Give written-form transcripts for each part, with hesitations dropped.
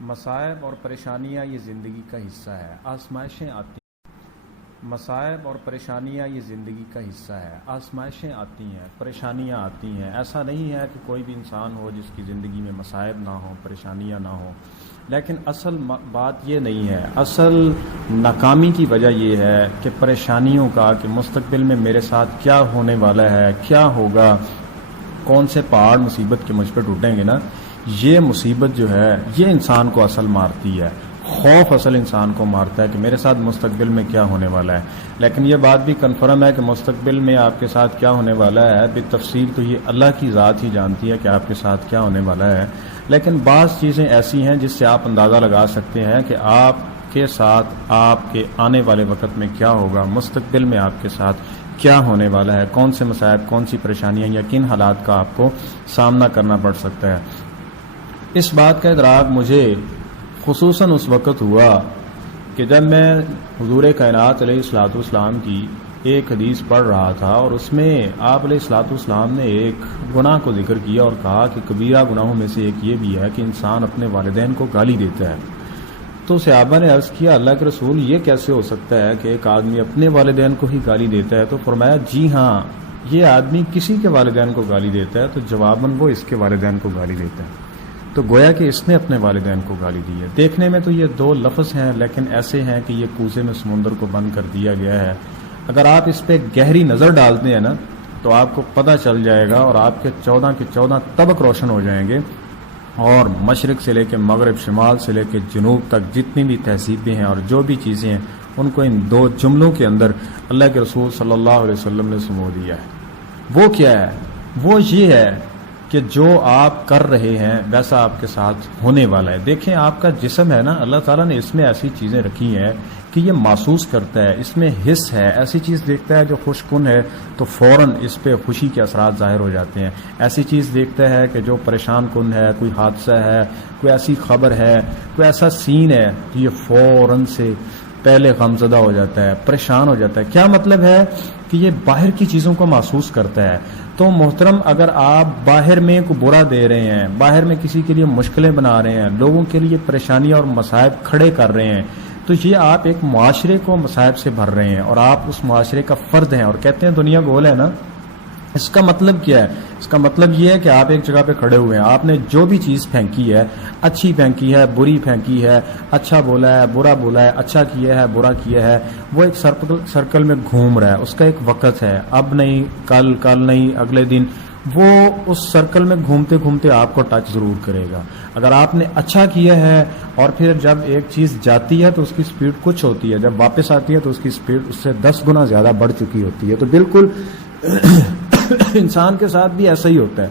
مصائب اور پریشانیاں یہ زندگی کا حصہ ہے، آزمائشیں آتی ہیں۔ مصائب اور پریشانیاں یہ زندگی کا حصہ ہے، آزمائشیں آتی ہیں، پریشانیاں آتی ہیں۔ ایسا نہیں ہے کہ کوئی بھی انسان ہو جس کی زندگی میں مصائب نہ ہوں، پریشانیاں نہ ہوں، لیکن اصل بات یہ نہیں ہے۔ اصل ناکامی کی وجہ یہ ہے کہ پریشانیوں کا، کہ مستقبل میں میرے ساتھ کیا ہونے والا ہے، کیا ہوگا، کون سے پہاڑ مصیبت کے مجھ پہ ٹوٹیں گے نا، یہ مصیبت جو ہے یہ انسان کو اصل مارتی ہے۔ خوف اصل انسان کو مارتا ہے کہ میرے ساتھ مستقبل میں کیا ہونے والا ہے۔ لیکن یہ بات بھی کنفرم ہے کہ مستقبل میں آپ کے ساتھ کیا ہونے والا ہے بالتفصیل تو یہ اللہ کی ذات ہی جانتی ہے کہ آپ کے ساتھ کیا ہونے والا ہے۔ لیکن بعض چیزیں ایسی ہیں جس سے آپ اندازہ لگا سکتے ہیں کہ آپ کے ساتھ آپ کے آنے والے وقت میں کیا ہوگا، مستقبل میں آپ کے ساتھ کیا ہونے والا ہے، کون سے مصائب، کون سی پریشانیاں یا کن حالات کا آپ کو سامنا کرنا پڑ سکتا ہے۔ اس بات کا ادراک مجھے خصوصاً اس وقت ہوا کہ جب میں حضور کائنات علیہ الصلوۃ والسلام کی ایک حدیث پڑھ رہا تھا، اور اس میں آپ علیہ الصلوۃ والسلام نے ایک گناہ کو ذکر کیا اور کہا کہ کبیرہ گناہوں میں سے ایک یہ بھی ہے کہ انسان اپنے والدین کو گالی دیتا ہے۔ تو صحابہ نے عرض کیا اللہ کے رسول یہ کیسے ہو سکتا ہے کہ ایک آدمی اپنے والدین کو ہی گالی دیتا ہے؟ تو فرمایا جی ہاں، یہ آدمی کسی کے والدین کو گالی دیتا ہے تو جواباً وہ اس کے والدین کو گالی دیتا ہے۔ تو گویا کہ اس نے اپنے والدین کو گالی دی ہے۔ دیکھنے میں تو یہ دو لفظ ہیں لیکن ایسے ہیں کہ یہ کوزے میں سمندر کو بند کر دیا گیا ہے۔ اگر آپ اس پہ گہری نظر ڈالتے ہیں نا تو آپ کو پتہ چل جائے گا اور آپ کے 14 کے 14 طبق روشن ہو جائیں گے، اور مشرق سے لے کے مغرب، شمال سے لے کے جنوب تک جتنی بھی تہذیبیں ہیں اور جو بھی چیزیں ہیں ان کو ان دو جملوں کے اندر اللہ کے رسول صلی اللہ علیہ وسلم نے سمو دیا ہے۔ وہ کیا ہے؟ وہ یہ ہے کہ جو آپ کر رہے ہیں ویسا آپ کے ساتھ ہونے والا ہے۔ دیکھیں آپ کا جسم ہے نا، اللہ تعالیٰ نے اس میں ایسی چیزیں رکھی ہیں کہ یہ محسوس کرتا ہے، اس میں حس ہے۔ ایسی چیز دیکھتا ہے جو خوش کن ہے تو فوراً اس پہ خوشی کے اثرات ظاہر ہو جاتے ہیں۔ ایسی چیز دیکھتا ہے کہ جو پریشان کن ہے، کوئی حادثہ ہے، کوئی ایسی خبر ہے، کوئی ایسا سین ہے تو یہ فوراً سے پہلے غمزدہ ہو جاتا ہے، پریشان ہو جاتا ہے۔ کیا مطلب ہے کہ یہ باہر کی چیزوں کو محسوس کرتا ہے۔ تو محترم، اگر آپ باہر میں کو برا دے رہے ہیں، باہر میں کسی کے لیے مشکلیں بنا رہے ہیں، لوگوں کے لیے پریشانیاں اور مصائب کھڑے کر رہے ہیں، تو یہ آپ ایک معاشرے کو مصائب سے بھر رہے ہیں اور آپ اس معاشرے کا فرد ہیں۔ اور کہتے ہیں دنیا گول ہے نا، اس کا مطلب کیا ہے؟ اس کا مطلب یہ ہے کہ آپ ایک جگہ پہ کھڑے ہوئے ہیں، آپ نے جو بھی چیز پھینکی ہے، اچھی پھینکی ہے، بری پھینکی ہے، اچھا بولا ہے، برا بولا ہے، اچھا کیا ہے، برا کیا ہے، وہ ایک سرکل میں گھوم رہا ہے۔ اس کا ایک وقت ہے، اب نہیں، کل نہیں، اگلے دن وہ اس سرکل میں گھومتے گھومتے آپ کو ٹچ ضرور کرے گا۔ اگر آپ نے اچھا کیا ہے اور پھر جب ایک چیز جاتی ہے تو اس کی سپیڈ کچھ ہوتی ہے، جب واپس آتی ہے تو اس کی سپیڈ اس سے 10 گنا زیادہ بڑھ چکی ہوتی ہے۔ تو بالکل انسان کے ساتھ بھی ایسا ہی ہوتا ہے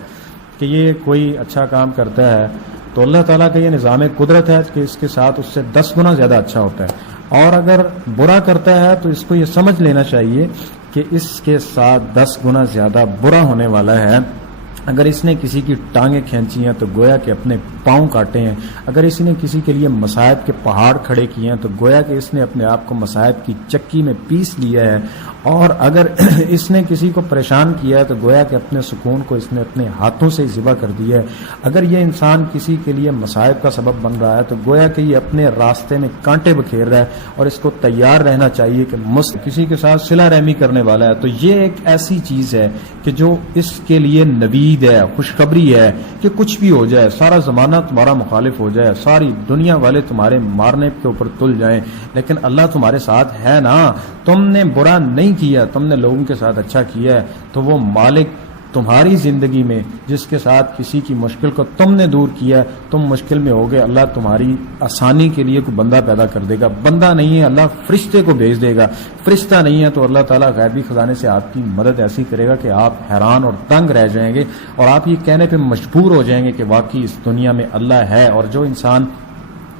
کہ یہ کوئی اچھا کام کرتا ہے تو اللہ تعالیٰ کا یہ نظام قدرت ہے کہ اس کے ساتھ اس سے 10 گنا زیادہ اچھا ہوتا ہے، اور اگر برا کرتا ہے تو اس کو یہ سمجھ لینا چاہیے کہ اس کے ساتھ 10 گنا زیادہ برا ہونے والا ہے۔ اگر اس نے کسی کی ٹانگیں کھینچی ہیں تو گویا کہ اپنے پاؤں کاٹے ہیں، اگر اس نے کسی کے لیے مصائب کے پہاڑ کھڑے کیے ہیں تو گویا کہ اس نے اپنے آپ کو مصائب کی چکی میں پیس لیا ہے، اور اگر اس نے کسی کو پریشان کیا ہے تو گویا کہ اپنے سکون کو اس نے اپنے ہاتھوں سے ذبح کر دیا ہے۔ اگر یہ انسان کسی کے لیے مصائب کا سبب بن رہا ہے تو گویا کہ یہ اپنے راستے میں کانٹے بکھیر رہا ہے، اور اس کو تیار رہنا چاہیے کہ کسی کے ساتھ صلہ رحمی کرنے والا ہے۔ تو یہ ایک ایسی چیز ہے کہ جو اس کے لیے نوید ہے، خوشخبری ہے کہ کچھ بھی ہو جائے، سارا زمانہ تمہارا مخالف ہو جائے، ساری دنیا والے تمہارے مارنے کے اوپر تل جائیں، لیکن اللہ تمہارے ساتھ ہے نا۔ تم نے برا نہیں کیا، تم نے لوگوں کے ساتھ اچھا کیا ہے، تو وہ مالک تمہاری زندگی میں جس کے ساتھ کسی کی مشکل کو تم نے دور کیا، تم مشکل میں ہوگے، اللہ تمہاری آسانی کے لیے کوئی بندہ پیدا کر دے گا۔ بندہ نہیں ہے، اللہ فرشتے کو بھیج دے گا۔ فرشتہ نہیں ہے تو اللہ تعالیٰ غیبی خزانے سے آپ کی مدد ایسی کرے گا کہ آپ حیران اور دنگ رہ جائیں گے، اور آپ یہ کہنے پہ مجبور ہو جائیں گے کہ واقعی اس دنیا میں اللہ ہے، اور جو انسان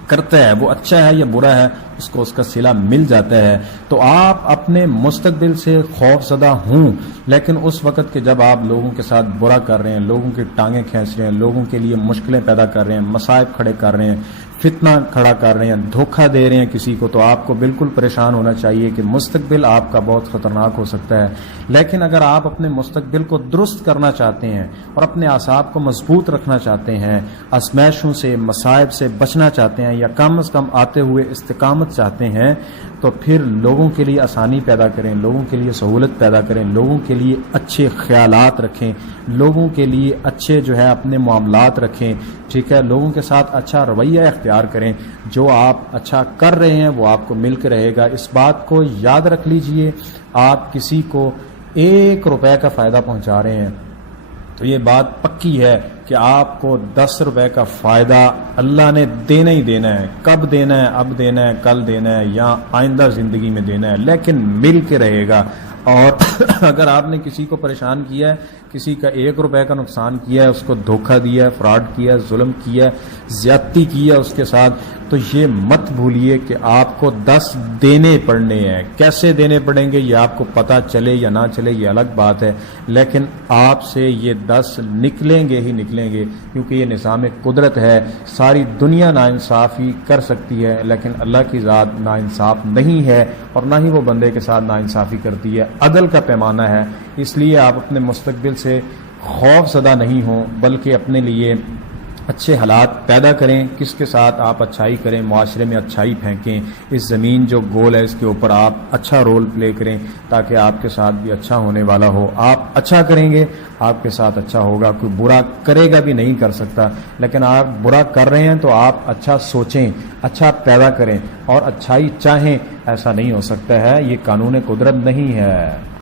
کرتا ہے وہ اچھا ہے یا برا ہے اس کو اس کا صلہ مل جاتا ہے۔ تو آپ اپنے مستقبل سے خوف زدہ ہوں، لیکن اس وقت کہ جب آپ لوگوں کے ساتھ برا کر رہے ہیں، لوگوں کی ٹانگیں کھینچ رہے ہیں، لوگوں کے لیے مشکلیں پیدا کر رہے ہیں، مصائب کھڑے کر رہے ہیں، فتنہ کھڑا کر رہے ہیں، دھوکہ دے رہے ہیں کسی کو، تو آپ کو بالکل پریشان ہونا چاہیے کہ مستقبل آپ کا بہت خطرناک ہو سکتا ہے۔ لیکن اگر آپ اپنے مستقبل کو درست کرنا چاہتے ہیں اور اپنے اعصاب کو مضبوط رکھنا چاہتے ہیں، آزمائشوں سے، مصائب سے بچنا چاہتے ہیں، یا کم از کم آتے ہوئے استقامت چاہتے ہیں، تو پھر لوگوں کے لیے آسانی پیدا کریں، لوگوں کے لیے سہولت پیدا کریں، لوگوں کے لیے اچھے خیالات رکھیں، لوگوں کے لیے اچھے جو ہے اپنے معاملات رکھیں، ٹھیک ہے، لوگوں کے ساتھ اچھا رویہ اختیار کریں۔ جو آپ اچھا کر رہے ہیں وہ آپ کو مل کے رہے گا۔ اس بات کو یاد رکھ لیجئے، آپ کسی کو 1 روپے کا فائدہ پہنچا رہے ہیں تو یہ بات پکی ہے کہ آپ کو 10 روپے کا فائدہ اللہ نے دینا ہی دینا ہے۔ کب دینا ہے؟ اب دینا ہے، کل دینا ہے، یا آئندہ زندگی میں دینا ہے، لیکن مل کے رہے گا۔ اور اگر آپ نے کسی کو پریشان کیا ہے، کسی کا 1 روپے کا نقصان کیا ہے، اس کو دھوکہ دیا ہے، فراڈ کیا ہے، ظلم کیا ہے، زیادتی کی ہے اس کے ساتھ، تو یہ مت بھولیے کہ آپ کو 10 دینے پڑنے ہیں۔ کیسے دینے پڑیں گے یہ آپ کو پتہ چلے یا نہ چلے یہ الگ بات ہے، لیکن آپ سے یہ 10 نکلیں گے ہی نکلیں گے، کیونکہ یہ نظام قدرت ہے۔ ساری دنیا ناانصافی کر سکتی ہے لیکن اللہ کی ذات ناانصاف نہیں ہے، اور نہ ہی وہ بندے کے ساتھ ناانصافی کرتی ہے، عدل کا پیمانہ ہے۔ اس لیے آپ اپنے مستقبل سے خوف زدہ نہیں ہوں، بلکہ اپنے لیے اچھے حالات پیدا کریں۔ کس کے ساتھ آپ اچھائی کریں، معاشرے میں اچھائی پھینکیں، اس زمین جو گول ہے اس کے اوپر آپ اچھا رول پلے کریں تاکہ آپ کے ساتھ بھی اچھا ہونے والا ہو۔ آپ اچھا کریں گے آپ کے ساتھ اچھا ہوگا، کوئی برا کرے گا بھی نہیں کر سکتا، لیکن آپ برا کر رہے ہیں تو آپ اچھا سوچیں، اچھا پیدا کریں اور اچھائی چاہیں، ایسا نہیں ہو سکتا ہے، یہ قانون قدرت نہیں ہے۔